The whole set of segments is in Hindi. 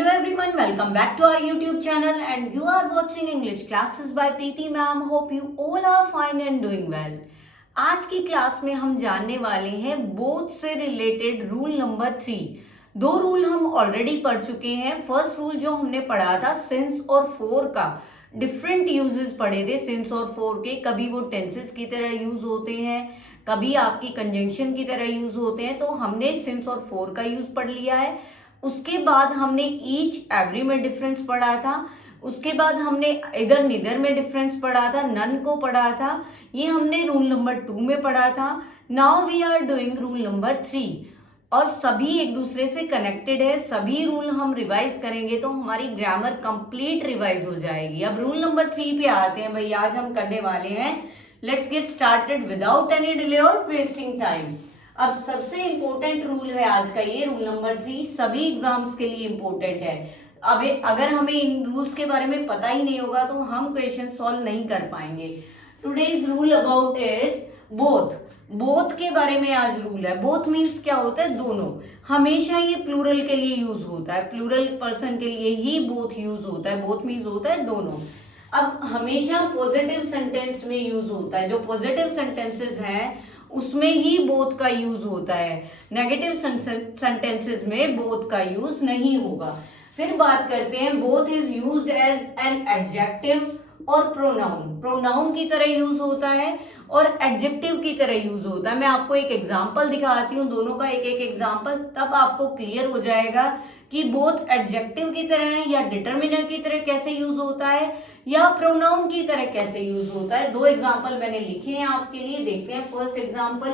Hello everyone, welcome back to our YouTube channel and you are watching English classes by Preeti ma'am. Hope you all are fine and doing well. आज की क्लास में हम जानने वाले हैं बोथ से रिलेटेड रूल नंबर 3। दो रूल हम ऑलरेडी पढ़ चुके हैं। फर्स्ट रूल जो हमने पढ़ा था सिंस और फोर का, डिफरेंट यूजेस पढ़े थे सिंस और फोर के। कभी वो टेंसेस की तरह यूज होते हैं, कभी आपकी कंजंक्शन की तरह यूज होते हैं। तो हमने सिंस और फोर का यूज पढ़ लिया है। उसके बाद हमने ईच एवरी में डिफरेंस पढ़ा था। उसके बाद हमने इधर निदर में डिफरेंस पढ़ा था, नन को पढ़ा था। ये हमने रूल नंबर 2 में पढ़ा था। Now we are doing rule number 3 और सभी एक दूसरे से कनेक्टेड है। सभी रूल हम रिवाइज करेंगे तो हमारी ग्रामर कंप्लीट रिवाइज हो जाएगी। अब रूल नंबर 3 पे आते हैं भाई। आज हम करने वाले हैं, let's get started without any delay और वेस्टिंग टाइम। अब सबसे इंपॉर्टेंट रूल है आज का ये रूल नंबर 3, सभी एग्जाम्स के लिए इंपॉर्टेंट है। अब अगर हमें इन रूल्स के बारे में पता ही नहीं होगा तो हम क्वेश्चन सॉल्व नहीं कर पाएंगे। Today's rule about is both. Both के बारे में आज रूल है। बोथ मीन्स क्या होता है? दोनों। हमेशा ये प्लूरल के लिए यूज होता है, प्लूरल पर्सन के लिए ही बोथ यूज होता है। बोथ मीन्स होता है दोनों। अब हमेशा पॉजिटिव सेंटेंस में यूज होता है। जो पॉजिटिव सेंटेंसेस हैं उसमें ही बोथ का यूज होता है। नेगेटिव सेंटेंसेस में बोथ का यूज नहीं होगा। फिर बात करते हैं, both is used as an adjective और प्रोनाउन। प्रोनाउन की तरह यूज होता है और एडजेक्टिव की तरह यूज होता है। मैं आपको एक एग्जांपल दिखाती हूँ, दोनों का एक एक एग्जांपल, तब आपको क्लियर हो जाएगा कि बोथ एडजेक्टिव की तरह है या डिटर्मिनर की तरह कैसे यूज होता है या प्रोनाउन की तरह कैसे यूज होता है। दो एग्जांपल मैंने लिखे हैं आपके लिए, देखते हैं। First example,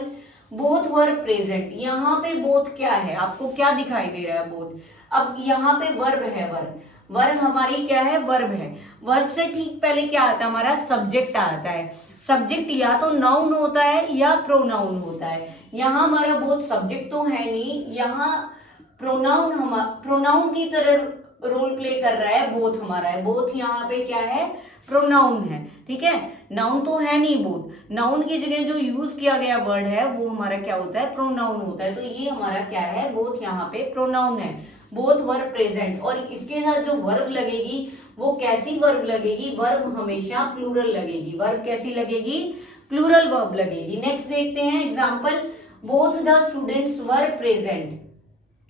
both were present. यहाँ पे बोथ क्या है? आपको क्या दिखाई दे रहा है? बोथ। अब यहाँ पे वर्ब है। वर्ब हमारी क्या है? वर्ब है। वर्ब से ठीक पहले क्या आता है? हमारा सब्जेक्ट आता है। सब्जेक्ट या तो नाउन होता है या प्रोनाउन होता है। यहाँ हमारा बोथ सब्जेक्ट तो है नहीं, यहाँ प्रोनाउन की तरह रोल प्ले कर रहा है। बोथ हमारा है। बोथ यहाँ पे क्या है? प्रोनाउन है। ठीक है, नाउन तो है नहीं बोथ। नाउन की जगह जो यूज किया गया वर्ड है वो हमारा क्या होता है? प्रोनाउन होता है। तो ये हमारा क्या है? बोथ यहाँ पे प्रोनाउन है। Both were present. और इसके साथ जो वर्ब लगेगी वो कैसी वर्ब लगेगी? वर्ब हमेशा प्लूरल लगेगी। वर्ब कैसी लगेगी? प्लूरल वर्ब लगेगी। नेक्स्ट देखते हैं example, both the students were present.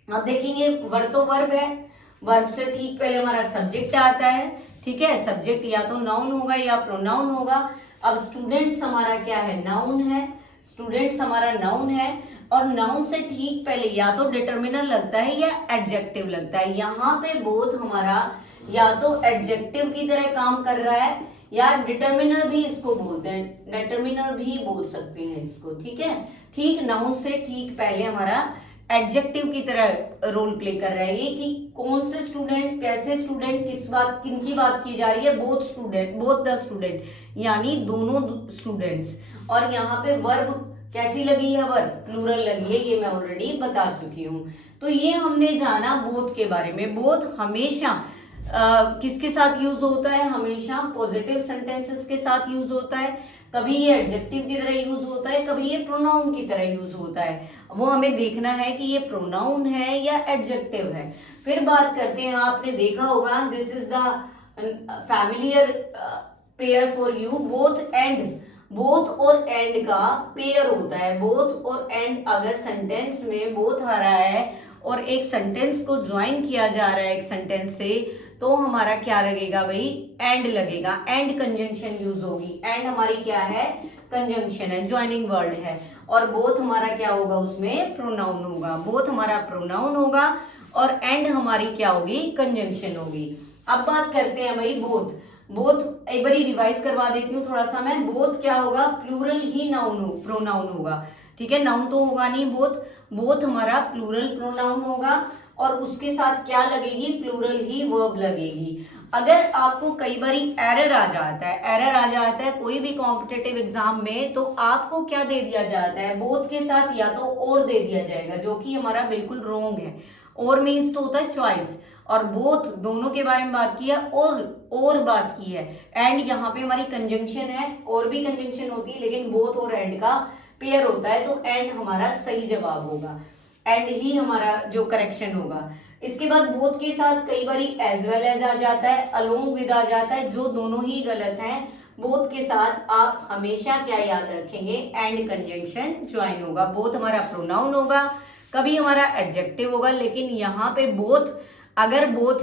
अब देखेंगे, वर्ब तो वर्ब है, वर्ब से ठीक पहले हमारा सब्जेक्ट आता है। ठीक है, सब्जेक्ट या तो नाउन होगा या प्रोनाउन होगा। अब स्टूडेंट्स हमारा क्या है? नाउन है। स्टूडेंट्स हमारा नाउन है और नाउन से ठीक पहले या तो डिटर्मिनर लगता है या एडजेक्टिव लगता है। यहाँ पे बोथ हमारा या तो एडजेक्टिव की तरह काम कर रहा है या डिटर्मिनर भी इसको बोलते हैं, डिटर्मिनर भी बोल सकते हैं इसको। ठीक है, ठीक नाउन से ठीक पहले हमारा एडजेक्टिव की तरह रोल प्ले कर रहा है ये कि कौन से स्टूडेंट, कैसे स्टूडेंट, किन की बात की जा रही है? Both student, both the student, यानी दोनों स्टूडेंट्स। और यहाँ पे वर्ब कैसी लगी है? वर्ब प्लूरल लगी है, ये मैं ऑलरेडी बता चुकी हूँ। तो ये हमने जाना बोथ के बारे में। बोथ हमेशा किसके साथ यूज होता है? हमेशा पॉजिटिव सेंटेंसेस के साथ यूज होता है। कभी ये एडजेक्टिव की तरह यूज होता है, कभी ये प्रोनाउन की तरह यूज होता है। वो हमें देखना है कि ये प्रोनाउन है या एडजेक्टिव है। फिर बात करते हैं, आपने देखा होगा, this is the familiar pair for you, both and. Both और एंड का पेयर होता है। बोथ और एंड अगर सेंटेंस में बोथ आ रहा है और एक सेंटेंस को ज्वाइन किया जा रहा है एक सेंटेंस से, तो हमारा क्या लगेगा भाई? एंड लगेगा। एंड कंजंक्शन यूज होगी। एंड हमारी क्या है? कंजंक्शन है, ज्वाइनिंग वर्ड है। और बोथ हमारा क्या होगा? उसमें प्रोनाउन होगा। बोथ हमारा प्रोनाउन होगा और एंड हमारी क्या होगी? कंजंक्शन होगी। अब बात करते हैं भाई बोथ। बोथ एक बार रिवाइज करवा देती हूँ थोड़ा सा मैं। बोथ क्या होगा? प्लूरल ही प्रोनाउन होगा। ठीक है, नाउन तो होगा नहीं बोथ। बोथ हमारा प्लूरल प्रोनाउन होगा और उसके साथ क्या लगेगी? प्लूरल ही वर्ब लगेगी। अगर आपको कई बार एरर आ जाता है कोई भी कॉम्पिटिटिव एग्जाम में, तो आपको क्या दे दिया जाता है? बोथ के साथ या तो और दे दिया जाएगा, जो कि हमारा बिल्कुल रॉन्ग है। और मीन्स तो होता है चॉइस, और बोथ दोनों के बारे में बात की है और बात की है। एंड यहाँ पे हमारी कंजंक्शन है, और भी कंजंक्शन होती है लेकिन बोथ और एंड का पेयर होता है, तो एंड हमारा सही जवाब होगा। एंड ही हमारा जो करेक्शन होगा। इसके बाद बोथ के साथ कई बार एज वेल एज आ जाता है, अलोंग विद आ जाता है, जो दोनों ही गलत हैं। बोथ के साथ आप हमेशा क्या याद रखेंगे, एंड कंजंक्शन ज्वाइन होगा। बोथ हमारा प्रोनाउन होगा, कभी हमारा एडजेक्टिव होगा, लेकिन यहाँ पे बोथ, अगर बोथ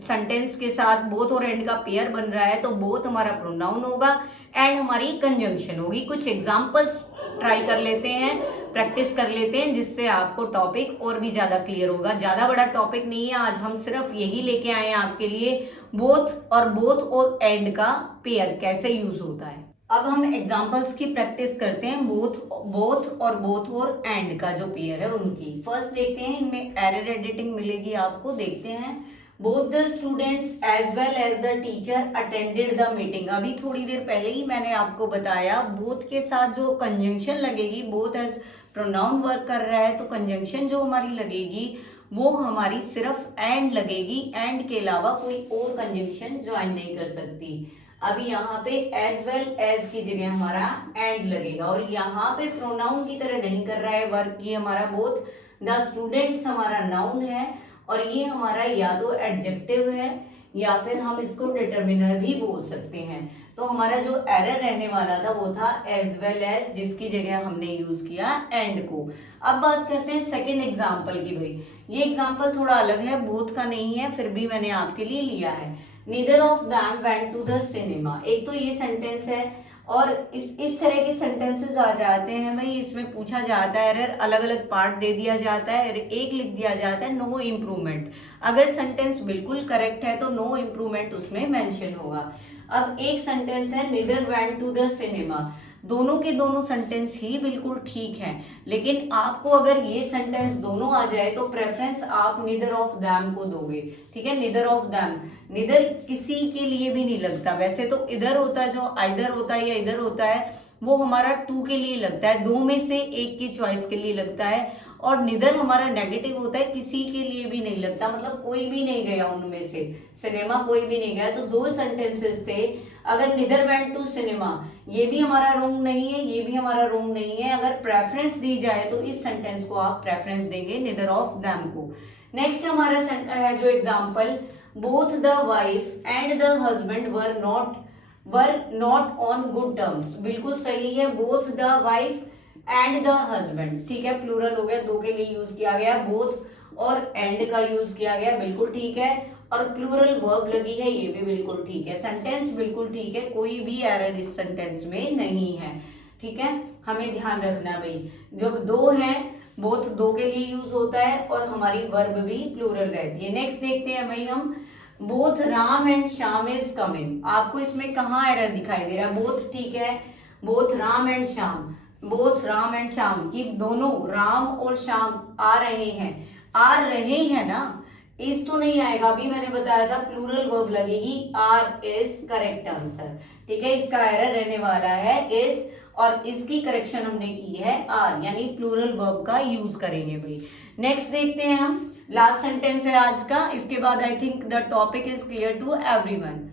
सेंटेंस के साथ बोथ और एंड का पेयर बन रहा है तो बोथ हमारा प्रोनाउन होगा, एंड हमारी कंजंक्शन होगी। कुछ एग्जांपल्स ट्राई कर लेते हैं, प्रैक्टिस कर लेते हैं, जिससे आपको टॉपिक और भी ज्यादा क्लियर होगा। ज्यादा बड़ा टॉपिक नहीं है, आज हम सिर्फ यही लेके आए हैं आपके लिए, बोथ और एंड का पेयर कैसे यूज होता है। अब हम एग्जांपल्स की प्रैक्टिस करते हैं, बोथ और एंड का जो पेयर है उनकी। फर्स्ट देखते हैं, इनमें एरर एडिटिंग मिलेगी आपको, देखते हैं। Both the students as well as the teacher attended the meeting. अभी थोड़ी देर पहले ही मैंने आपको बताया, बोथ के साथ जो कंजंक्शन लगेगी, बोथ एज प्रोनाउन वर्क कर रहा है तो कंजंक्शन जो हमारी लगेगी वो हमारी सिर्फ एंड लगेगी, एंड के अलावा कोई और कंजंक्शन ज्वाइन नहीं कर सकती। अभी यहाँ पे एज वेल एज की जगह हमारा एंड लगेगा, और यहाँ पे प्रोनाउन की तरह नहीं कर रहा है वर्क, ये हमारा बोथ द स्टूडेंट्स हमारा नाउन है, और ये हमारा या तो एडजेक्टिव है या फिर हम इसको डिटर्मिनर भी बोल सकते हैं। तो हमारा जो एरर रहने वाला था वो था एज वेल एज, जिसकी जगह हमने यूज किया एंड को। अब बात करते हैं सेकंड एग्जांपल की। भाई ये एग्जांपल थोड़ा अलग है, बोथ का नहीं है, फिर भी मैंने आपके लिए लिया है। Neither of them went to the cinema. एक तो ये सेंटेंस है, और इस तरह के सेंटेंसेस आ जाते हैं भाई, इसमें पूछा जाता है एरर, अलग अलग पार्ट दे दिया जाता है, एक लिख दिया जाता है नो इम्प्रूवमेंट। अगर सेंटेंस बिल्कुल करेक्ट है तो नो इम्प्रूवमेंट उसमें मेंशन होगा। अब एक सेंटेंस है निदर वेंट टू द सिनेमा, दोनों के दोनों सेंटेंस ही बिल्कुल ठीक है, लेकिन आपको अगर ये सेंटेंस दोनों आ जाए तो प्रेफरेंस आप निदर ऑफ दैम को दोगे। ठीक है, निदर ऑफ दैम, निदर किसी के लिए भी नहीं लगता। वैसे तो इधर होता है, जो आइदर होता है या इधर होता है, वो हमारा टू के लिए लगता है, दो में से एक की चॉइस के लिए लगता है। और निदर हमारा नेगेटिव होता है, किसी के लिए भी नहीं लगता, मतलब कोई भी नहीं गया उनमें से, सिनेमा कोई भी नहीं गया। तो दो सेंटेंसेस थे, अगर निदर वेंट टू सिनेमा, ये भी हमारा रोंग नहीं है, ये भी हमारा रोंग नहीं है। अगर प्रेफरेंस दी जाए तो इस सेंटेंस को आप प्रेफरेंस देंगे निदर ऑफ देम को। नेक्स्ट हमारा है जो example, both the wife and the husband were not on good terms. बिल्कुल सही है, both the wife and the husband, ठीक है, प्लूरल हो गया, दो के लिए यूज किया गया, बोथ और एंड का यूज किया गया, बिल्कुल ठीक है। और प्लूरल वर्ब लगी है, ये भी बिल्कुल ठीक है, सेंटेंस बिल्कुल ठीक है, कोई भी एरर इस सेंटेंस में नहीं है। ठीक है, हमें ध्यान रखना भाई, जब दो हैं, बोथ दो के लिए यूज होता है और हमारी वर्ब भी प्लूरल रहती है। नेक्स्ट देखते हैं भाई हम, both Ram and Shyam is coming. आपको इसमें कहाँ एरर दिखाई दे रहा है, बोथ ठीक है, both Ram and Shyam, both Ram and Shyam की दोनों राम और श्याम आ रहे हैं ना, इज तो नहीं आएगा, अभी मैंने बताया था प्लूरल वर्ब लगेगी, आर इज करेक्ट आंसर। ठीक है, इसका एरर रहने वाला है इज, और इसकी करेक्शन हमने की है आर, यानी प्लूरल वर्ब का यूज करेंगे भाई। नेक्स्ट देखते हैं हम, लास्ट सेंटेंस है आज का, इसके बाद I think the topic is clear to everyone.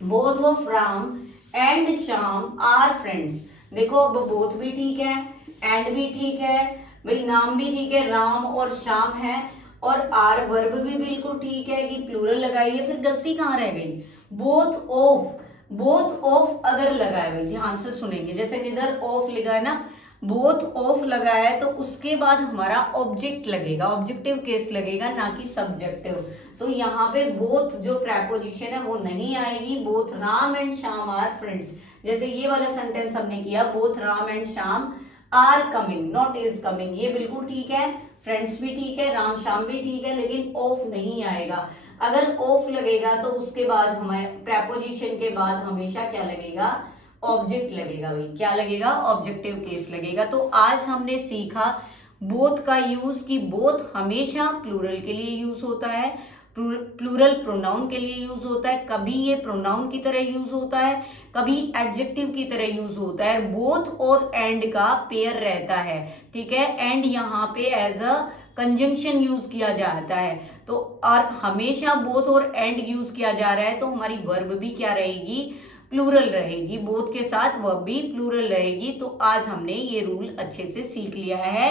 Both of Ram and Shyam are friends. देखो अब बोथ भी ठीक है, एंड भी ठीक है भाई, नाम भी ठीक है, राम और श्याम है, और आर वर्ब भी बिल्कुल ठीक है कि प्लूरल लगाई है। फिर गलती कहाँ रह गई, बोथ ऑफ अगर लगाए, भाई ध्यान से सुनेंगे, जैसे निदर ऑफ लिखा है ना, बोथ ऑफ लगाया है तो उसके बाद हमारा ऑब्जेक्ट लगेगा, ऑब्जेक्टिव केस लगेगा, ना कि सब्जेक्टिव। तो यहाँ पे बोथ जो प्रेपोजिशन है वो नहीं आएगी, both Ram and Shyam are friends. जैसे ये वाला सेंटेंस हमने किया, both Ram and Shyam are coming, not is coming, ये बिल्कुल ठीक है, फ्रेंड्स भी ठीक है, राम श्याम भी ठीक है, लेकिन ऑफ नहीं आएगा। अगर ऑफ लगेगा तो उसके बाद हमारे प्रेपोजिशन के बाद हमेशा क्या लगेगा, ऑब्जेक्ट लगेगा भाई, क्या लगेगा, ऑब्जेक्टिव केस लगेगा। तो आज हमने सीखा बोथ का यूज, कि बोथ हमेशा प्लूरल के लिए यूज होता है, प्लूरल प्रोनाउन के लिए यूज होता है, कभी ये प्रोनाउन की तरह यूज होता है, कभी एडजेक्टिव की तरह यूज होता है, बोथ और एंड का पेयर रहता है। ठीक है, एंड यहाँ पे एज अ कंजंक्शन यूज किया जाता है, तो और हमेशा बोथ और एंड यूज किया जा रहा है, तो हमारी वर्ब भी क्या रहेगी, प्लूरल रहेगी, बोथ के साथ वर्ब भी प्लूरल रहेगी। तो आज हमने ये रूल अच्छे से सीख लिया है।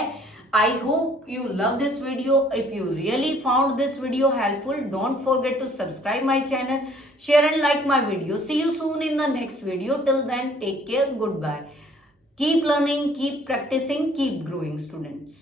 I hope you love this video. If you really found this video helpful, don't forget to subscribe my channel, share and like my video. See you soon in the next video. Till then, take care. Goodbye. Keep learning, keep practicing, keep growing, students.